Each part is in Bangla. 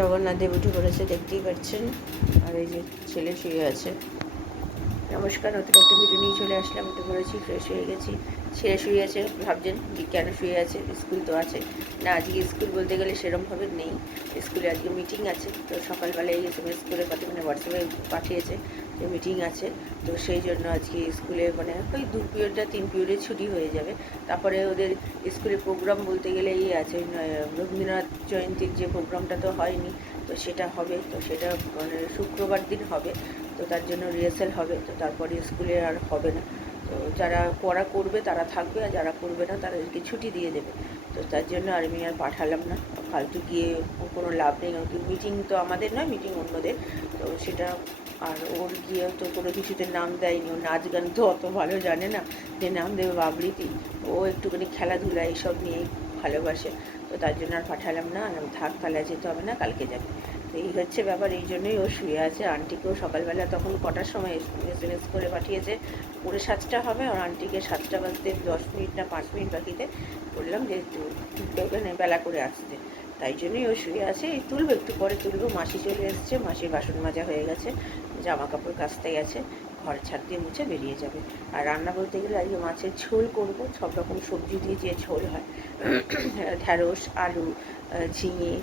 জগন্নাথ দেব উঠে পড়েছে, দেখতেই পাচ্ছেন। আর এই যে ছেলে শুয়ে আছে। নমস্কার, নতুন একটা ভিডিও নিয়ে চলে আসলাম। উঠে পড়েছি, ফ্রেশ হয়ে গেছি। ছেলে শুয়ে আছে, ভাবছেন যে কেন শুয়ে আছে, স্কুল তো আছে না। আজকে স্কুল বলতে গেলে সেরকমভাবে নেই, স্কুলে আজকে মিটিং আছে। তো সকালবেলায় SMS করে মানে হোয়াটসঅ্যাপে পাঠিয়েছে যে মিটিং আছে। তো সেই জন্য আজকে স্কুলে মানে ওই 2 পিরিয়ড না 3 পিরিয়ডে ছুটি হয়ে যাবে। তারপরে ওদের স্কুলে প্রোগ্রাম বলতে গেলে আছে, রবীন্দ্রনাথ জয়ন্তীর যে প্রোগ্রামটা তো হয়নি, তো সেটা হবে। তো সেটা মানে শুক্রবার দিন হবে। তো তার জন্য রিহার্সাল হবে। তো তারপরে স্কুলে আর হবে না। তো যারা পড়া করবে তারা থাকবে, আর যারা করবে না তাদেরকে ছুটি দিয়ে দেবে। তো তার জন্য আমি আর পাঠালাম না, ফালতু গিয়ে কোনো লাভ নেই। মিটিং তো আমাদের নয়, মিটিং অন্যদের। তো সেটা আর ওর গিয়ে তো কোনো কিছুতে নাম দেয়নি। ও নাচ গান তো অত ভালো জানে না যে নাম দেবে বাবলিতেই। ও একটুখানি খেলাধুলা এইসব নিয়েই ভালোবাসে। তো তার জন্য আর পাঠালাম না। থাক, তাহলে যেতে হবে না, কালকে যাবে। তো এই হচ্ছে ব্যাপার, এই জন্যই ও শুয়ে আছে। আন্টিকেও সকালবেলা তখন কটার সময় SMS করে পাঠিয়েছে, 7:30 হবে। আর আন্টিকে 7টা বাজতে 10 মিনিট না 5 মিনিট বাকিতে বললাম যে মানে বেলা করে আসতে। তাই জন্যই ও শুয়ে আছে। এই তুলবো, একটু পরে তুলবো। মাসি চলে এসছে, মাসির বাসন মাজা হয়ে গেছে, জামা কাপড় কাচতে গেছে, ঘর ছাদ দিয়ে মুছে বেরিয়ে যাবে। আর রান্না বলতে গেলে আজকে মাছের ঝোল করবো, সব রকম সবজি দিয়ে যে ঝোল হয়, ঢ্যাঁড়স, আলু, ঝিঙে,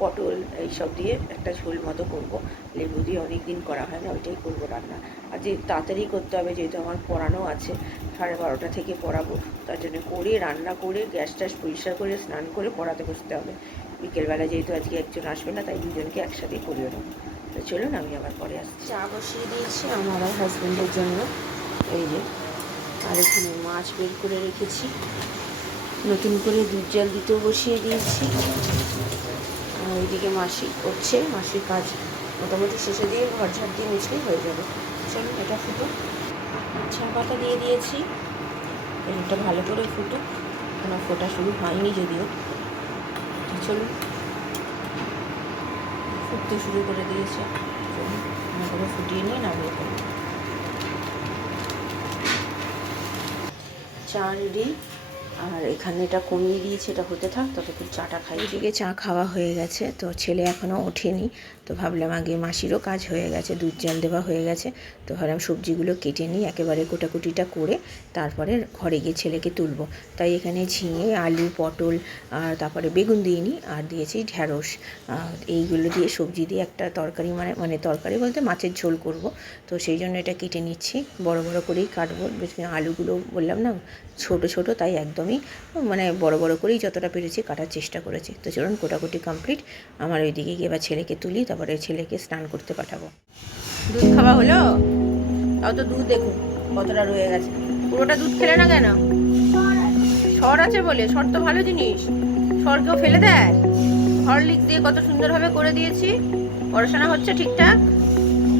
পটল এইসব দিয়ে একটা ঝোল মতো করবো। লেবু দিয়ে অনেক দিন করা হয় না, ওইটাই করবো রান্না। আর যে তাড়াতাড়ি করতে হবে, যেহেতু আমার পড়ানো আছে, 12:30 থেকে পড়াবো। তার জন্য করে রান্না করে গ্যাস ট্যাস পরিষ্কার করে স্নান করে পড়াতে বসতে হবে। বিকেলবেলা যেহেতু আজকে একজন আসবে না, তাই দুজনকে একসাথেই করিয়ে নেবো। তো চলুন, আমি আবার পরে আসছি। চা বসিয়ে দিয়েছি আমার আর হাজব্যান্ডের জন্য, এই যে। আর এখানে মাছ বের করে রেখেছি, নতুন করে দুধ জল দিতেও বসিয়ে দিয়েছি। আর ওইদিকে মাসি করছে, মাসির কাজ মোটামুটি শেষে দিয়ে ঘর ঝাড় দিয়ে মুছলেই হয়ে যাবে। চলুন, এটা ফুটো। চা পাতা দিয়ে দিয়েছি, এটা ভালো করে ফুটো। কোনো ফোটা শুরু হয়নি যদিও। চলুন, ফুটতে শুরু করে দিয়েছে। চলুন, ভালো ফুটিয়ে নিয়ে নামিয়ে ফেলুন। চা রেডি। আর এখানে এটা কমিয়ে দিয়েছি, এটা হতে থাক, ততক্ষণ চাটা খাই। এদিকে চা খাওয়া হয়ে গেছে, তো ছেলে এখনও ওঠেনি। তো ভাবলাম আগে মাসিরও কাজ হয়ে গেছে, দুধ জল দেওয়া হয়ে গেছে। তো ভাবলাম সবজিগুলো কেটে নিই, একেবারে কোটাকুটিটা করে তারপরে ঘরে গিয়ে ছেলেকে তুলব। তাই এখানে ঝিঙে, আলু, পটল, আর তারপরে বেগুন দিইনি, আর দিয়েছি ঢ্যাঁড়স। এইগুলো দিয়ে সবজি দিয়ে একটা তরকারি, মানে তরকারি বলতে মাছের ঝোল করব। তো সেই জন্য এটা কেটে নিচ্ছি, বড় বড় করেই কাটবো। আলুগুলো বললাম না ছোট ছোট, তাই একদমই মানে বড় বড় করেই যতটা পেরেছি কাটার চেষ্টা করেছি। তো চলুন, কোটাকুটি কমপ্লিট। আমার ওইদিকে গিয়ে এবার ছেলেকে তুলি, তারপরে ছেলেকে স্নান করতে পাঠাবো। দুধ খাওয়া হলো? তাও তো দুধ দেখুন কতটা রয়ে গেছে। পুরোটা দুধ খেলে না কেন? সর আছে বলে? সর তো ভালো জিনিস, সর কেউ ফেলে দেয়? হরলিক্স দিয়ে কত সুন্দরভাবে করে দিয়েছি। পড়াশোনা হচ্ছে ঠিকঠাক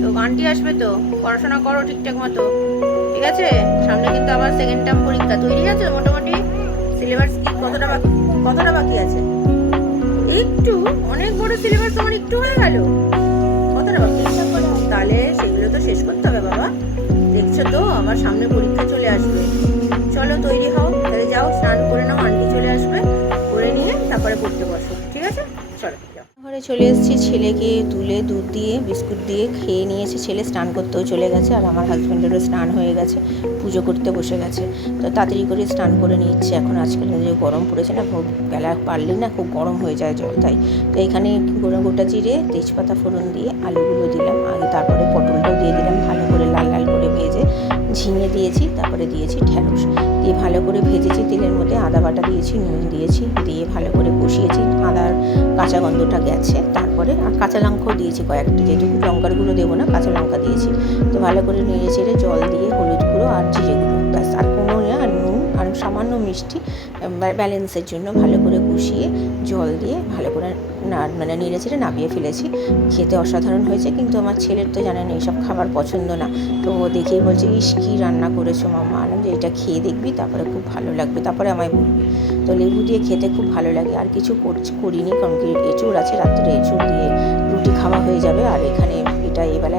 তো? আন্টি আসবে তো, পড়াশোনা করো ঠিকঠাক মতো, ঠিক আছে? সামনে কিন্তু আবার সেকেন্ড টার্ম পরীক্ষা। তৈরি আছে মোটামুটি? সিলেবাস কি কতটা বাকি আছে? একটু? অনেক বড় সিলেবাস তোমার, একটু হয়ে গেল? কতটা বাকি? তাহলে সেগুলো তো শেষ করতে হবে বাবা। দেখছো তো আমার সামনে পরীক্ষা চলে আসবে। চলো তৈরি হও, তাহলে যাও স্নান করে নাও, আন্টি চলে আসবে, করে নিয়ে তারপরে পড়তে বসো, ঠিক আছে? চলো ঘরে চলে এসেছি, ছেলেকে তুলে দুধ দিয়ে বিস্কুট দিয়ে খেয়ে নিয়েছে ছেলে, স্নান করতেও চলে গেছে। আর আমার হাজব্যান্ডেরও স্নান হয়ে গেছে, পুজো করতে বসে গেছে। তো তাড়াতাড়ি করে স্নান করে নিচ্ছে। এখন আজকাল যে গরম পড়েছে না, খুব বেলা পারলে না খুব গরম হয়ে যায় জল, তাই। তো এখানে গোটা জিরে তেজপাতা ফোড়ন দিয়ে আলুগুলো দিলাম আগে, তারপরে পটলটাও দিয়ে দিলাম ভালো করে লাল লাল করে ভেজে। ঝিঙে দিয়েছি, তারপরে দিয়েছি ঢ্যাঁড়স দিয়ে ভালো করে ভেজেছি তেলের মধ্যে। আদা বাটা দিয়েছি, নুন দিয়েছি, দিয়ে ভালো করে কষিয়েছি। আদার কাঁচা গন্ধটা গেছে, তারপরে আর কাঁচা লঙ্কাও দিয়েছি কয়েকটা, যেহেতু লঙ্কার গুঁড়ো দেবো না, কাঁচা লঙ্কা দিয়েছি। তো ভালো করে নেড়ে চেড়ে জল দিয়ে হলুদ গুঁড়ো আর জিরে গুঁড়ো ব্যাস, আর কোনো আর নুন আর সামান্য মিষ্টি ব্যালেন্সের জন্য ভালো করে কষিয়ে জল দিয়ে ভালো করে মানে নেড়ে চেড়ে নামিয়ে ফেলেছি। খেতে অসাধারণ হয়েছে, কিন্তু আমার ছেলের তো জানেন এইসব খাবার পছন্দ না। তো ও দেখেই বলছে, ইস কী রান্না করেছো মামা। আলাম যে এটা খেয়ে দেখবি, তারপরে খুব ভালো লাগবে, তারপরে আমায় বলবি। তো লেবু দিয়ে খেতে খুব ভালো লাগে। আর কিছু করিনি, কারণ কি এঁচুড় আছে, রাত্রে এঁচুড় দিয়ে রুটি খাওয়া হয়ে যাবে। আর এখানে এটা এবেলা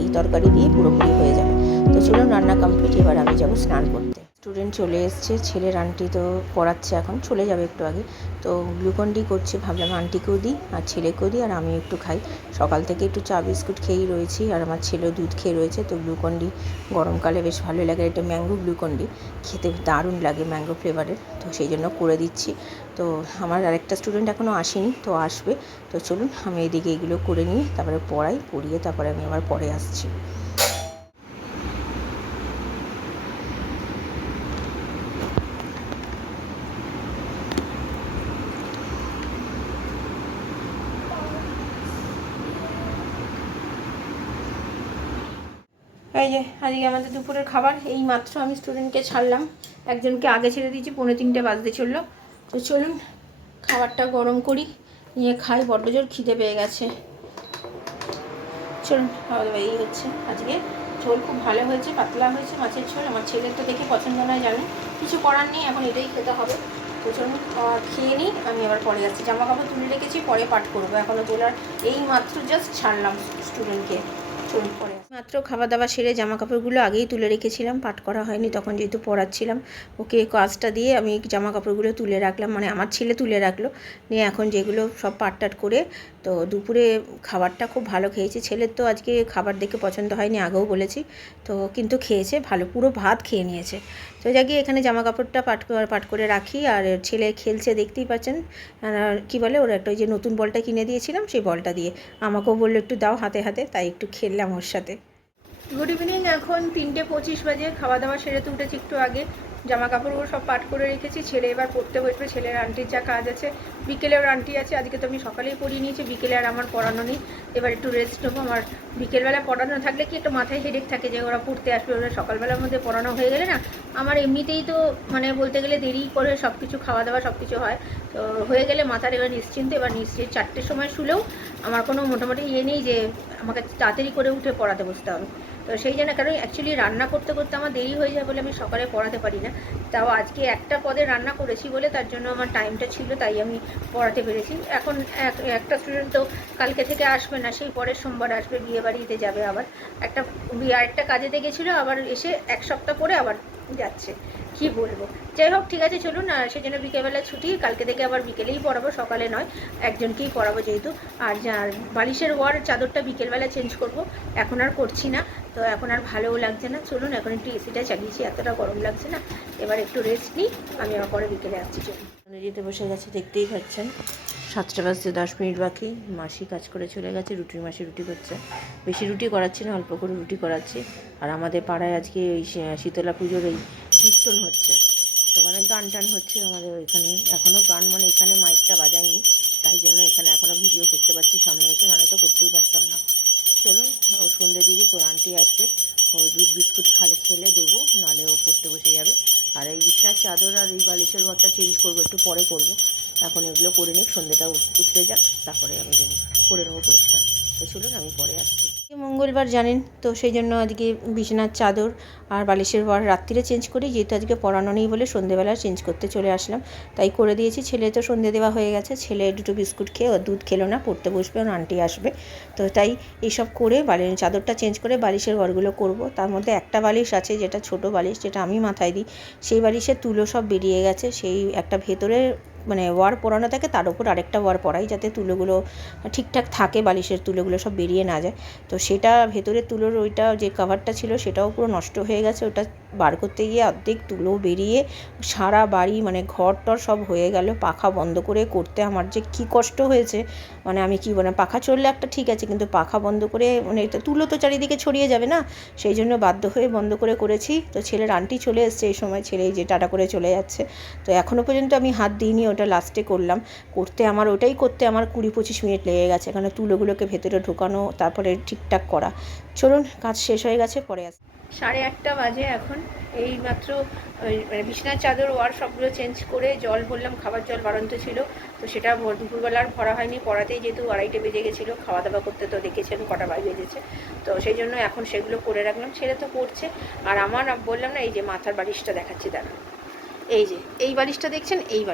এই তরকারি দিয়ে পুরোপুরি হয়ে যাবে। তো চলুন, রান্না কমপ্লিট, এবার আমি যাবো স্নান করতে। স্টুডেন্ট চলে এসছে, ছেলের আন্টি তো পড়াচ্ছে, এখন চলে যাবে একটু আগে। তো গ্লুকন ডি করছে, ভাবলাম আন্টিকেও দিই আর ছেলেকেও দিই আর আমি একটু খাই। সকাল থেকে একটু চা বিস্কুট খেয়েই রয়েছি আর আমার ছেলেও দুধ খেয়ে রয়েছে। তো গ্লুকন ডি গরমকালে বেশ ভালোই লাগে, এটা ম্যাঙ্গো গ্লুকন ডি, খেতে দারুণ লাগে ম্যাঙ্গো ফ্লেভারের, তো সেই জন্য করে দিচ্ছি। তো আমার আরেকটা স্টুডেন্ট এখনও আসেনি, তো আসবে। তো চলুন আমি এদিকে এগুলো করে নিয়ে তারপরে পড়িয়ে তারপরে আমি আবার পরে আসছি। এই যে আজকে আমাদের দুপুরের খাবার, এই মাত্র আমি স্টুডেন্টকে ছাড়লাম, একজনকে আগে ছেড়ে দিয়েছি, 3:45 বাজতে চললো। তো চলুন খাবারটা গরম করি, নিয়ে খাই, বড্ড জোর খিদে পেয়ে গেছে। চলুন খাওয়া দাওয়া এই হচ্ছে আজকে। ঝোল খুব ভালো হয়েছে, পাতলা হয়েছে মাছের ঝোল, আমার ছেলের তো দেখে পছন্দ নয় জানেন, কিছু করার নেই, এখন এটাই খেতে হবে। তো চলুন খেয়ে নিই, আমি আবার পরে যাচ্ছি। জামা কাপড় তুলে রেখেছি, পরে পাঠ করবো, এখনও তোলার, এই মাত্র জাস্ট ছাড়লাম স্টুডেন্টকে। পরে মাত্র খাওয়া দাওয়া সেরে জামা কাপড়গুলো আগেই তুলে রেখেছিলাম, পাট করা হয়নি তখন যেহেতু পড়াচ্ছিলাম ওকে, কাজটা দিয়ে আমি জামা কাপড়গুলো তুলে রাখলাম, মানে আমার ছেলে তুলে রাখলো, নিয়ে এখন যেগুলো সব পাট টাট করে। তো দুপুরে খাবারটা খুব ভালো খেয়েছি, ছেলের তো আজকে খাবার দেখে পছন্দ হয়নি, আগেও বলেছি, তো কিন্তু খেয়েছে ভালো, পুরো ভাত খেয়ে নিয়েছে। তো যাকে এখানে জামা কাপড়টা পাট করে রাখি, আর ছেলে খেলছে দেখতেই পাচ্ছেন, কী বলে ওরা একটা ওই যে নতুন বলটা কিনে দিয়েছিলাম সেই বলটা দিয়ে, আমাকেও বললো একটু দাও হাতে হাতে, তাই একটু খেললাম ওর সাথে। গুড ইভিনিং, এখন 3:25 বাজে, খাওয়া দাওয়া সেরে তো উঠেছি একটু আগে, জামা কাপড়গুলো সব পাট করে রেখেছি, ছেলে এবার পড়তে বসবে, ছেলের আন্টির যা কাজ আছে, বিকেলে ওর আন্টি আছে, আজকে তো আমি সকালেই পড়িয়ে নিয়েছি, বিকেলে আর আমার পড়ানো নেই, এবার একটু রেস্ট নেবো। আমার বিকেলবেলা পড়ানো থাকলে কি একটু মাথায় হেডেক থাকে যে ওরা পড়তে আসবে, ওরা সকালবেলার মধ্যে পড়ানো হয়ে গেলে না, আমার এমনিতেই তো মানে বলতে গেলে দেরি করে সব কিছু খাওয়া দাওয়া সব কিছু হয়, তো হয়ে গেলে মাথার এবার নিশ্চিন্ত, এবার নিশ্চিত 4টের সময় শুলেও আমার কোনো মোটামুটি নেই যে আমাকে তাড়াতাড়ি করে উঠে পড়াতে বসতে হবে। তো সেই জন্য, কারণ অ্যাকচুয়ালি রান্না করতে করতে আমার দেরি হয়ে যায় বলে আমি সকালে পড়াতে পারি না, তাও আজকে একটা পদে রান্না করেছি বলে তার জন্য আমার টাইমটা ছিল, তাই আমি পড়াতে পেরেছি। এখন একটা স্টুডেন্ট তো কালকে থেকে আসবে না, সেই পরের সোমবার আসবে, বিয়ে বাড়িতে যাবে, আবার আরেকটা কাজেতে গেছিলো, আবার এসে 1 সপ্তাহ পরে আবার যাচ্ছে, কি বলবো। যাই হোক ঠিক আছে চলুন, সেই জন্য বিকেলবেলা ছুটি, কালকে থেকে আবার বিকেলেই পড়াবো, সকালে নয়, একজনকেই পড়াবো যেহেতু। আর বালিশের ওয়ার চাদরটা বিকেলবেলা চেঞ্জ করব, এখন আর করছি না, তো এখন আর ভালোও লাগছে না। চলুন এখন একটু এসিটা চালিয়েছি, এতটা গরম লাগছে না, এবার একটু রেস্ট নিই, আমি আবার পরে বিকেলে আসছি। চলুন যেতে বসে গেছে, দেখতেই পাচ্ছেন 7টা বাজতে 10 মিনিট বাকি, মাসি কাজ করে চলে গেছে, মাসি রুটি করছে, বেশি রুটি করাচ্ছি না, অল্প করে রুটি করাচ্ছি। আর আমাদের পাড়ায় আজকে ওই শীতলা পুজোর এই কীর্তন হচ্ছে, তো মানে গান টান হচ্ছে আমাদের ওইখানে, এখনও গান মানে এখানে মাইকটা বাজায়নি, তাই জন্য এখানে এখনও ভিডিও করতে পারছি সামনে এসে, নাহলে তো করতেই পারতাম না। চলুন ও সন্ধ্যে দিদি আন্টি আসবে, ও দুধ বিস্কুট খেলে দেবো, নাহলে ও পড়তে বসে যাবে। আর এই বিছানার চাদর আর এই বালিশের ঘরটা চেঞ্জ করবো, একটু পরে করবো, এখন এগুলো করে নিই, সন্ধ্যেটা উতরে যাক, তারপরে আমি দেবো, করে নেবো পরিষ্কার। তো চলুন আমি পরে আসছি। মঙ্গলবার জানেন তো, সেই জন্য আজকে বিছানার চাদর আর বালিশের ঘর রাত্রিরে চেঞ্জ করি, যেহেতু আজকে পড়ানো নেই বলে সন্ধ্যেবেলা চেঞ্জ করতে চলে আসলাম, তাই করে দিয়েছি। ছেলে তো সন্ধ্যে দেওয়া হয়ে গেছে, ছেলে দুটো বিস্কুট খেয়ে ও দুধ খেলো না, পড়তে বসবে, ওর আন্টি আসবে, তো তাই এইসব করে চাদরটা চেঞ্জ করে বালিশের ঘরগুলো করব। তার মধ্যে একটা বালিশ আছে যেটা ছোট বালিশ, যেটা আমি মাথায় দিই, সেই বালিশের তুলো সব বেরিয়ে গেছে, সেই একটা ভেতরে মানে ওয়ার পরানো থাকে, তার উপর আরেকটা ওয়ার পরাই, যাতে তুলোগুলো ঠিকঠাক থাকে, বালিশের তুলোগুলো সব বেরিয়ে না যায়। তো সেটা ভেতরের তুলোর ওইটা যে কভারটা ছিল সেটাও পুরো নষ্ট হয়ে গেছে, ওটা বার করতে গিয়ে অর্ধেক তুলো বেরিয়ে সারা বাড়ি মানে ঘর টর সব হয়ে গেল। পাখা বন্ধ করে করতে আমার যে কী কষ্ট হয়েছে, মানে আমি কি বলে, পাখা চললে একটা ঠিক আছে, কিন্তু পাখা বন্ধ করে মানে তুলো তো চারিদিকে ছড়িয়ে যাবে না, সেই জন্য বাধ্য হয়ে বন্ধ করে করেছি। তো ছেলের আন্টি চলে এসছে এই সময়, ছেলে যে টাটা করে চলে যাচ্ছে, তো এখনও পর্যন্ত আমি হাত দিইনি, ওটা লাস্টে করলাম, ওটাই করতে আমার 20-25 মিনিট লেগে গেছে, এখানে তুলোগুলোকে ভেতরে ঢোকানো, তারপরে ঠিকঠাক করা। চলুন কাজ শেষ হয়ে গেছে, পরে আসি। 8:30 বাজে এখন, এই মাত্র মানে বিছানার চাদর ওয়ার সবগুলো চেঞ্জ করে জল ভরলাম, খাবার জল বাড়ন্ত ছিল, তো সেটা দুপুরবেলা আর ভরা হয়নি, পড়াতেই যেহেতু 2:30 বেজে গেছিলো, খাওয়া দাওয়া করতে তো দেখেছেন কটা বেজেছে, তো সেই জন্য এখন সেগুলো করে রাখলাম। ছেলে তো পড়ছে, আর আমার বললাম না, এই যে মাথার বালিশটা দেখাচ্ছি দাঁড়া, এই যে এই বালিশটা দেখছেন, এই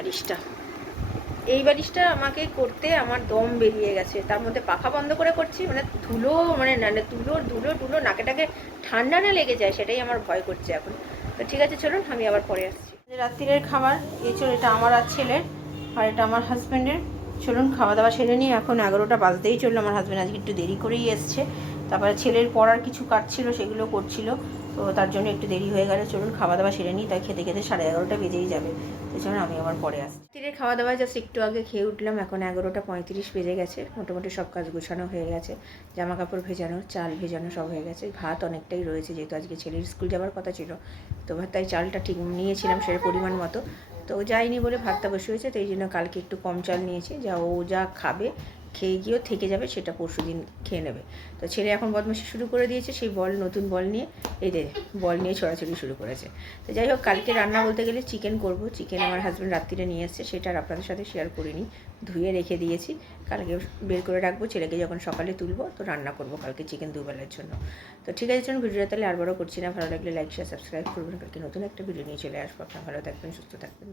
বালিশটা আমাকে করতে আমার দম বেরিয়ে গেছে, তার মধ্যে পাখা বন্ধ করে করছি, মানে ধুলো মানে ধুলো নাকেটাকে ঠান্ডা না লেগে যায় সেটাই আমার ভয় করছে এখন। তো ঠিক আছে, চলুন আমি আবার পরে আসছি। রাত্রিরের খাবার এই চলুন, এটা আমার আর ছেলের, আর এটা আমার হাজব্যান্ডের। চলুন খাওয়া দাওয়া সেরে নিই। এখন 11টা বাজতেই চললো। আমার হাজব্যান্ড আজকে একটু দেরি করেই এসছে। তারপরে ছেলের পড়ার কিছু কাজ ছিল, সেগুলো করছিল, তো তার জন্য একটু দেরি হয়ে গেলে। চলুন খাওয়া দাওয়া সেরে নিই, তাই খেতে খেতে 11:30 বেজেই যাবে। তো চলুন আমি আবার পরে আসছি। রাত্রিরের খাওয়া দাওয়া জাস্ট একটু আগে খেয়ে উঠলাম। এখন 11:35 বেজে গেছে। মোটামুটি সব কাজ গোছানো হয়ে গেছে, জামা কাপড় ভেজানো, চাল ভেজানো সব হয়ে গেছে। ভাত অনেকটাই রয়েছে, যেহেতু আজকে ছেলের স্কুল যাওয়ার কথা ছিল, তো তাই চালটা ঠিক নিয়েছিলাম সেটা পরিমাণ মতো। তো যায়নি বলে ভাতটা বসে হয়েছে, তো এই জন্য কালকে একটু কম চাল নিয়েছি, যা ও যা খাবে খেয়ে গিয়েও থেকে যাবে, সেটা পরশু দিন খেয়ে নেবে। তো ছেলে এখন বদমাশি শুরু করে দিয়েছে, সেই নতুন বল নিয়ে বল নিয়ে ছোড়াছুড়ি শুরু করেছে। তো যাই হোক, কালকে রান্না বলতে গেলে চিকেন করব। চিকেন আমার হাজব্যান্ড রাত্রিরে নিয়ে এসছে, সেটা আর আপনাদের সাথে শেয়ার করিনি, ধুয়ে রেখে দিয়েছি। কালকে বের করে রাখবো, ছেলেকে যখন সকালে তুলবো তো রান্না করবো কালকে চিকেন দুবেলার জন্য। তো ঠিক আছে, চলুন ভিডিওটা তাহলে আর বড় করছি না। ভালো লাগলে লাইক শেয়ার সাবস্ক্রাইব করবেন। কালকে নতুন একটা ভিডিও নিয়ে চলে আসবো। আপনারা ভালো থাকবেন, সুস্থ থাকবেন।